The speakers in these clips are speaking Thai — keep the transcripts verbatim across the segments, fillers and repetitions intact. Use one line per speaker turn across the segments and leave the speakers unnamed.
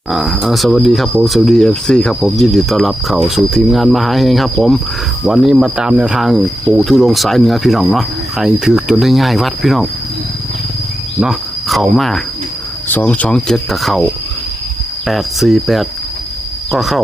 อ่าสวัสดีครับผมสวัสดี เอฟ ซี ครับผมยินดีต้อนรับเข้าสู่ทีมงานมหาเฮงครับผมวันนี้มาตามแนวทางปู่ทุดงสายเหนือพี่น้องเนาะให้ถือจนได้ง่ายวัดพี่น้องเนาะเข่ามาสองสองเจ็ดกับเข่าแปดสี่แปดก็เข้า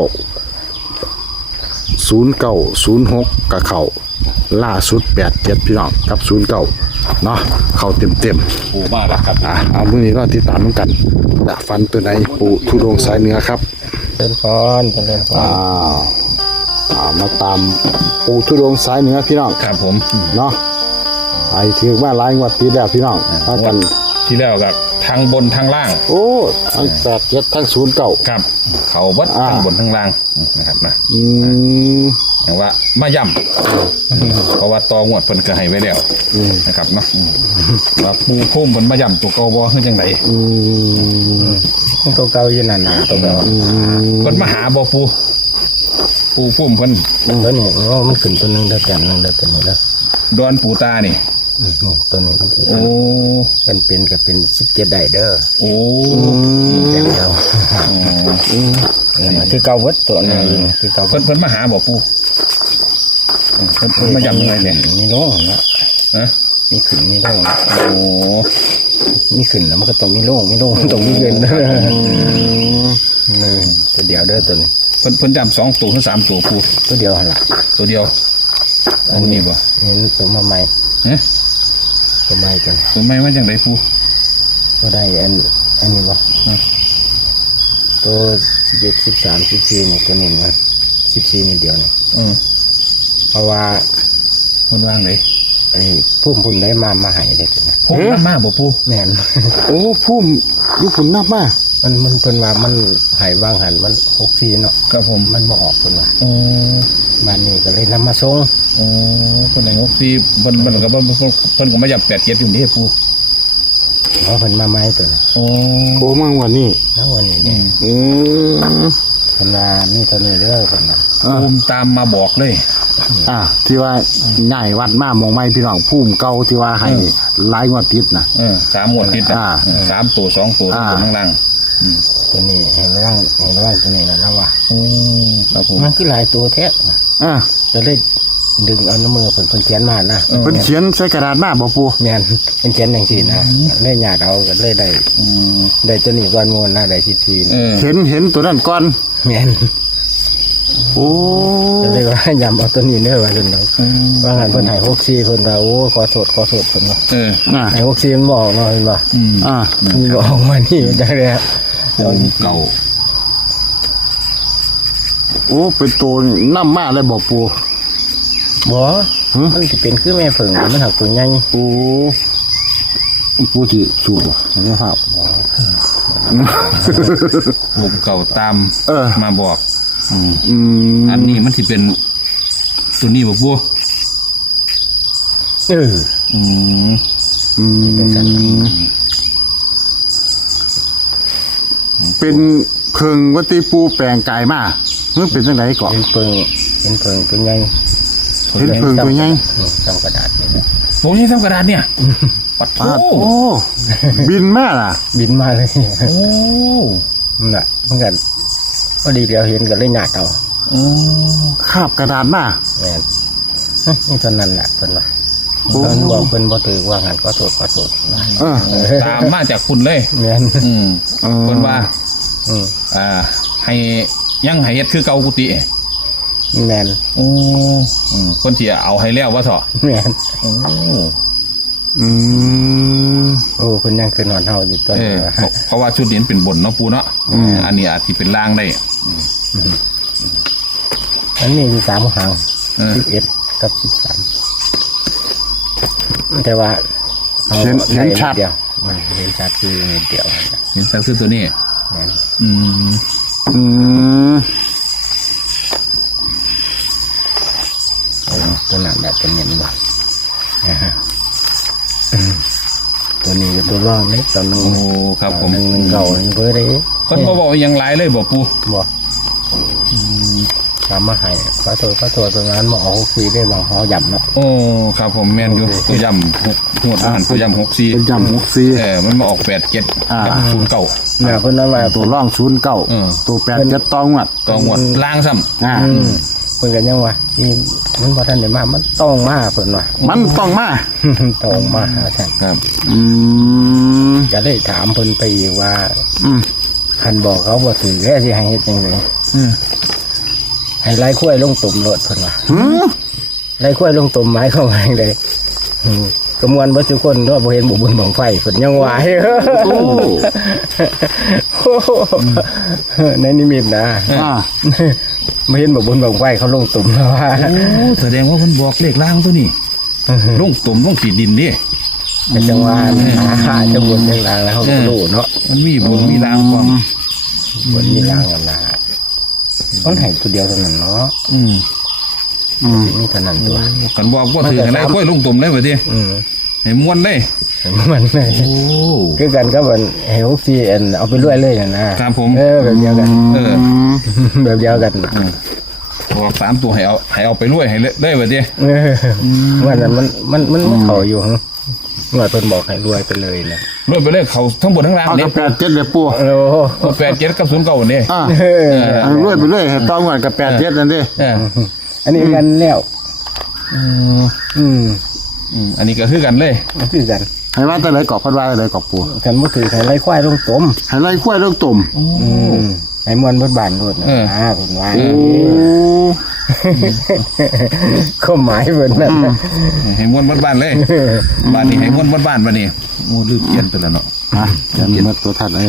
ศูนย์เก้าศูนย์หกกับเข่าล่าสุดแปดเจ็ดพี่น้องกับศูนย์เก้าเนาะเข่าเต็มเต็ม
ปูมากแล้วครับ
อ่ะเอามือนี้เราติดตามกันจะฟันตัวไหนปู่ทุดงสายเหนือครับ
เดินพรเดินพร
อ่าอ่ามาตามปู่ทุดงสายเหนือพี่น้อง
ครับผม
เนาะไอ้ถือว่าหลายงวดปีแล้วพี่น้องพากัน
ที่แล้วกับทางบนทางล่าง
โอ้ทั้งแปดเจ็ดทั้งศูนย์เก้า
ครับ เขาวัด
อ่า
ทางบนทางล่างนะครับนะ
อืม
อย่างว่ามาย่ำเพราะว่าตองวดเพิ่นก็ให้ไว้แล้วนะครับเนาะว่าปูพุ่มเพิ่นมาย่ำตัวเก่าบ่คือจังได
อืม
มันตัวเก่าอยู่นั่นนะตัวเก่า
เพิ่นมาหาบ่ปูปูพุ่มเพิ่น
ตัวนี้ว่ามันขึ้นตัวหนึงเด้อกันหนึงเด้อตัวนี้แล้ว
ดอนปูตานี่
นี่ตัวนี้มันสิ
โอ้
เป็นเป็นก็เป็นสิบเจ็ดได้เด้อ
โอ้
แต่เก่าคือเก่าเวิดตัวนี้คือเก่า
เพิ่นเพิ่นมาหาบ่ปูอืมเพิ่นเพิ่นมาย่ำยังไงเนี่ย
มีลงนะ
ฮะ
มีขึ้นมีลง
โอ้
มีขึ้นแล้วมันก็ต้องมีลงมีลงต้องมีเงินเด้อนี่ตัวเดียวเด้อตัวนี้
เพิ่นเพิ่นย่ำสองตัวถึงสามตัวปู
ตัวเดียวหั่นล่ะ
ตัวเดียวอันนี้บ่
นี่ตัวมาใหม่
เอ๊ะ
ตัวใหม่กัน
ตัวไม่ว่าจังไดปู
ก็ได้อันอันนี้บ่ตัวสิบเอ็ดสิบสามสิบสี่นี่ตัวนี้มันสิบสี่นี่เดียวนี่
เออ
เพราะว่า
เพิ่นว่างเลย
ไอ้พุ่มพุ่นได้มามาใหายได้ตัวนะ
ผมน้ำมาบ่ปู
แม่น
โอ้พุ่มยุฝุ่นนับมา
มันมันเพิ่นว่ามันใหายบางหันมันหกสี่เนาะ
ครับผม
มันบ่ออกเพิ่นว่า
โอ้
บ้านนี้ก็เลยนำมาส่ง
โอ้คนไหนหกสี่เพิ่นเพิ่นก็เพิ่นเพิ่นก็มาหยับแปดเจ็ดอยู่นี่ปู
เพราะเพิ่นมาใหม่ตัวนี้
โอ้
โอ้มั่งวันนี้
แล้ววันนี้เนี่ย
อืม
เพิ่นว่ามีตัวนี้เด้อเพิ่นว่า
ภูมิตามมาบอกเลย
อ่าที่ว่าง่ายวัดมามองไม่พี่น้องพุ่มเก่าที่ว่าให้หลายงวดติดนะ
เออสามหมวดติดนะ
อ่า
เออสามตัวสองตัว
อ่า
ตัวข้างล่างอืม
ตัวนี้ให้ระวังให้ระวังตัวนี้แล้วนะว่า
โอ้ครับผม
มันคือหลายตัวแท้
อ่า
ก็เลยดึงเอาน้ำมือเพิ่นเพิ่นเขียนมานะ
เพิ่นเขียนใส่กระดาษมาบ่ปู
แม่นเพิ่นเขียนจังซี่นะเลยญาติเอาก็เลยได้
อืม
ได้ตัวนี้ก่อนหมู่นะได้สิบสี่
เออ
เห็นเห็นตัวนั้นก่อน
แม่น
โอ้
ก็เลยว่าย้ำเอาตัวนี้เด้อว่าซั่นเนาะ
อืม
ว่างั้นเพิ่นให้หกสี่เพิ่นว่าโอ้ขอโทษขอโทษเพิ่นว่า
เออ
อ่า
ให้หกสี่มันบอกเนาะเพิ่นว่า
อืม
อ่า
มันบอกมานี่จังได๋
ภูมิเก่า
โอ้เป็นตัวน้ำมาเลยบ่ปู
บ่มันสิเป็นคือแม่เพิ่งมันหักตัวใหญ่
โอ้ปูจิสูบนะครับ
ภูมิเก่าตาม
เออ
มาบอก
อืม
อันนี้มันสิเป็นตัวนี้บ่ปู
เออ
อืม
อืม
เป็นสัน
เป็นเพิงวัติปูแปลงกายมาเมื่อเป็นจังไดก่อน
เป็นเพิ่งเป็นเพิ่งตัวใหญ่
เห็นเพิงตัวใหญ่
จำกระดาษนี่นะ
โอ้ยทำกระดาษเนี่ยปัดโถ
ปาดโอ้ บินมาล่ะ
บินมาเลย
โอ้
นั่นน่ะมันก็พอดีเดียวเห็นก็เลยญาติเอา
โอ้
คาบกระดาษมา
แม่นเฮ้ยนี่เท่านั้นแหละเพิ่นว่า
โอ้
เพิ่นบอกเพิ่นบ่ถือว่างั้นขอโทษขอโทษนะ
เออ
ตามมาจากคุณเลย
แม่น
อืม
เออ
เพิ่นว่า
อืม
อ่า ให้ยังให้เฮ็ดคือเก่ากุฏิ
แม่น
โอ้อืมคนที่เอาให้แล้วว่าเถอะ
แม่น
โอ้
อืม
โอ้เพิ่นยังคือนอนเฮาอยู่ตัว
เอ
นี้
อเพราะเพราะว่าชุดนี้เป็นบนเนาะปูเนาะอันนี้อาจสิเป็นล่างได้
มันมีอยู่สามหาง
เออ
สิบเอ็ดกับสิบสามแต่ว่าอา
เห็นเห็นชัด
เดียวมันเห็นชัดคือนิดเดียว
เห็นสักคือตัวนี้
แม่น
อืม
อืม
ตัวนั้นแหละเป็นเน้นบ่ตัวนี้ก็ตัวร่องนี่ตัวหนึง
โอ้ครับผม
หนึ่งหนึ่งเก่าหนึ่งเบอร์ได้
คนบ่บอกอยังหลายเลยบอกปู
บ่ตามมาให้ขอโทษขอโทษตรงนั้นมาออกฟรีได้บางหอหยับเนาะ
โอ้ครับผมแม่นอยู่ตัวย่ำหกหวดอาหารตัวย่ำหกสี่
เป็นยำหกสี่
เออมันมาออกแปดเจ็ด
อ่า
กับศูนย์เก้า
เนี่ยเพิ่นนั้นว่า
ตัวร่องศูนย์เก้า
อืม
ตัวแปดเจ็ดต้องวัด
ตัวหวดล่างซ้
อ่า
อืมเพิ่นก็ยังว่าที่มันบ่ทันได้มามันต้องมาเพิ่นว่า
มันต้องมา
ต้องมาหาท่าน
ำครับ
อืม
จะได้ถามเพิ่นไปอีกว่า
อืม
คันบอกเขาบ่ถือแล้วสิให้เฮ็ดจังได๋
อืม
ให้ไล่ข้วยลงตุ่มโลดเพิ่นว่า
หือ
ไล่ข้วยลงตุ่มหมายความว่าจังได๋อืมกระมวลบ่ทุกคนว่าบ่เห็นบ่บุญบังไฟเพิ่นยังว่าอยู่
โอ้
ในนิมิตนะ
อ่า
ไม่เห็นบ่บุญบังไฟเขาลงตุ่มแล้วว่า
โอ้แสดงว่ามันบอกเลขล่างตัวนี้ลงตุ่มลงขีดดินดิ
แต่จังหวะหาจะบุญจังลางแล้วเขาก็รู้เนาะ
มันมีบนมีล่างความ
บุญมีลางกันนะต้องให้ตัวเดียวเท่านั้นเนาะ
อืม
อืม
มีเท่านั้นตัว
กันบอกว่าถืออะไรกล้วยลงตุ่มได้ป่ะดิ
อืม
ให้ม้วนได้
มันเลย
โอ้
คือกันก็มันเฮลซีเอ็นเอาไปรวยเลยนะครับ
ผม
เออแบบเดียวกัน
เออ
แบบเดียวกัน
บอกสามตัวให้เอาให้เอาไปรวยให้เลยได้ป่ะดิ
เออว่านั้นมันมันมันมันเขาอยู่ฮะหน่วยเพิ่นบอกให้รวยไปเลยนะ
รวยไปเลยเขาทั้งบนทั้งล่าง
เอา
เนี่
กั
ย
บแปดเจ็ดเลยปู่
โอ้โห
แปดเจ็ดกับศูนย์เก้าเนี่ย
อ่า
เออ
อันรวยไปเรื่อยให้ต้องวัดกับแปดเจ็ดนั่นดิ
เออ
อันนี้กันแล้ว
อืม
อืม
อืมอันนี้ก็คือกันเลย
มันคือกัน
ให้ว่าแต่ไหนกรอบพัดว่าแต่ไหนกรอบปู่
กันบ่ถือให้ไล่ควายลงตุ่ม
ให้ไล่ขั้วเรื่องตุ่ม
อืมให้มวนเบดบานโลดนะ
เออ
อ่าผมว่า
โอ้
ข้อหมายเพิ่นนั่นน่ะ
ให้ม้วนบนบ้านเลยบ้านนี้ให้ม้วนบนบ้านบ้านนี้โอ้ลืมเขียนไปแล้วเนาะ
ฮะยันมาตัวทัดเลย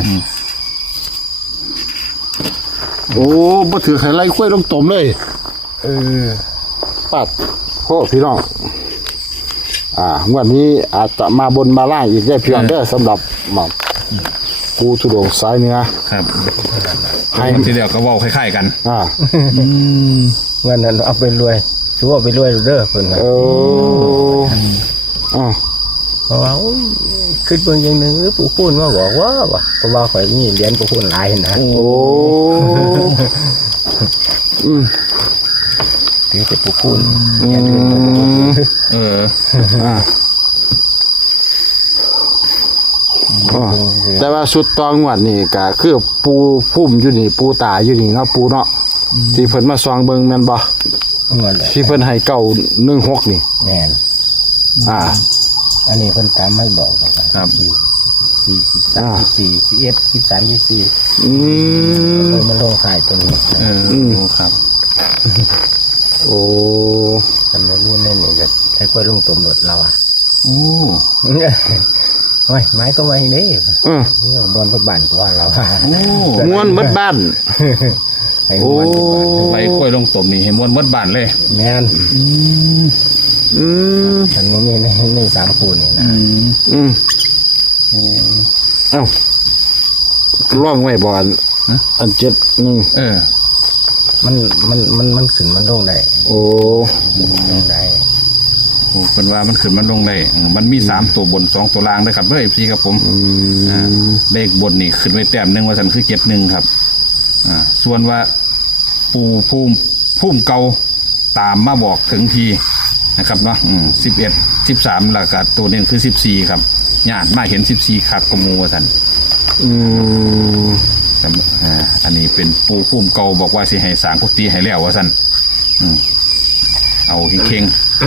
โอ้บ่ถือให้ไล่ขั้วเรื่องตุ่มเลย
เออ
ปัดโคพี่น้องอ่างวันนี้อาจจะมาบนมาล่างอีกได้เพียงเด้อสำหรับหม่อมกูทุดงสายเหนือ
ครับ
ให้
ให้ทีเดียวก็เว้าคล้ายๆกัน
อ่า
วันนั้นเอาไปรวยชัวเอาไปรวยเด้อเพิ่นว่า
เอออ่า
เพราะว่าโอ้ยคิดเบิ่งอย่างหนึงเออปู่คุณมาบอกว่าว่ะเพราะว่าข่อยมีเหรียญปู่คุณหลายนะ
โอ้อืม
ถือแต่ปู่คุณ
อืม
เออ
อ่าอ๋อแต่ว่าสุดตองวดนี่ก็คือปูพุ่มอยู่นี่ปูตาอยู่นี่เนาะปูเนาะที่เพิ่นมาซองเบิ่งแม่นบ่
เงินเลย
ที่เพิ่นให้เก้าหนึ่งหกนี่
แม่น
อ่า
อันนี้เพิ่นตามไม่บอกกัน
ครับ
สี่สี่สิบสามสิบสี่สิบเอ็ดสิบสามสิบสี่
อืม
เลยมาลงถ่ายตัวนี้
เออโอ้ครับ
โอ้
ทำมาพูดเล่นนี่จะใช้กล้วยลงตุ่มหลดเราอ่ะ
โอ้
โอ้ยไม้ก็ไม่นี่
เออ
เรื่องบอลพัดบันตัวเราอะ
โอ้
ม่วนหมดบ้าน
ให้
โอ้
บอลพัดบัน
ใบกล้วยลงตมนี่ให้ม้วนหมดบ้านเลย
แม่น
อืม
อืม
มันมีในในสามคูนี่นะ
อืม
อืมเอ้าร่องไว้บ่อนอันเจ็ดหนึ่ง
เออ
มันมันมันมันขึ้นมันลงได้
โอ้
ลงได้
โอ้เป็นว่ามันขึ้นมันลงเลยอืมมันมีสามตัวบนสองตัวล่างด้วยครับเด้อพี่ครับผมอ่าเลขบนนี่ขึ้นไว้แต้มหนึ่งว่าสันคือเจ็ดหนึ่งครับอ่าส่วนว่าปูภูมิภูมิเก่าตามมาบอกถึงทีนะครับเนาะสิบเอ็ดสิบสามหลักตัวหนึงคือสิบสี่ครับญาติมาเห็นสิบสี่ขัดกบหมูว่าสัน
อืม
สำอ่าอันนี้เป็นปูภูมิเก่าบอกว่าสิให้สร้างกุฏิให้แล้วว่าสันอืมเอาเข่งๆ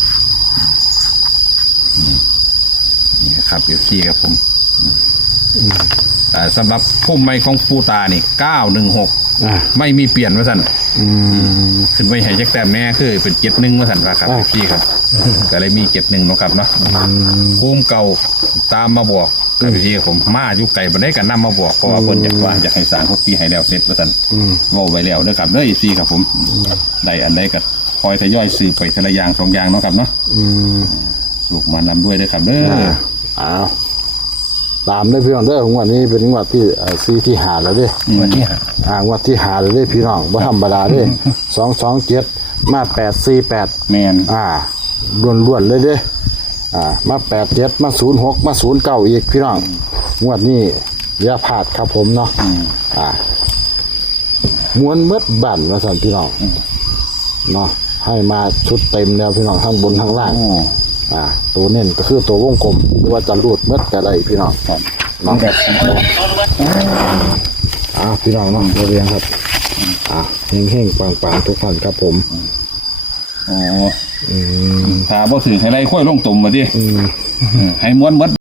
นี่ครับเอฟซีครับผมแต่สำหรับพุ่มไม้ของปูตานี่เก้าหนึ่งหก
อ่า
ไม่มีเปลี่ยนว่าสัน
อืม
ขึ้นไปให้จักแต้มแม่คือเป็นเจ็ดหนึ่งว่าสันครับ
อ่า
เอฟซีครับก็เลยมีเจ็ดหนึ่งเนาะครับเนาะพุ่มเก่าตามมาบอกครับเอฟซีครับผมมาอยู่ไก่บันไดกันนำมาบอกเพราะว่าเพิ่นอยากว่าอยากให้สร้างคุกกี้ให้แล้วเสร็จว่าสัน
อืม
เว่าไว้แล้วเด้อครับเด้อเอฟซีครับผมได้อันใดก็คอยทยอยซื้อไปทีละอย่างสองอย่างเนาะครับเนาะ
อืม
ลูกมานำด้วยเด้อครับเด้อ
อ่าอ้าวตามได้พี่น้องเด้องวดนี้เป็นงวดที่เอ่อซีที่หาแล้วเด้
วันที่หา
อ่างวดที่หาแล้วเด้พี่น้องบ่ธรรมดาเด้สองสองเจ็ดมาแปดสี่แปด
แมน
อ่าล้วนๆเลยเด้อ่ามาแปดเจ็ดมาศูนย์หกมาศูนย์เก้าอีกพี่น้องงวดนี้อย่าพลาดครับผมเนาะอ่าม้วนเม็ดบั่นมาสั่นพี่น้องเนาะให้มาชุดเต็มแล้วพี่น้องทั้งบนทั้งล่าง
โอ้
อ่าตัวเน้นก็คือตัววงกลมหรือว่าจะรูดเม็ดก็ได้พี่น้อง
ครับ
เนาะอ่าพี่น้องเนาะเราเรียงครับอ่าเฮงๆปังๆทุกท่านครับผม
โอ้
อืม
ถ้าบ่ถือให้ไรค่อยลงตุ่มมาดิ
อืม
ให้ม้วนหมด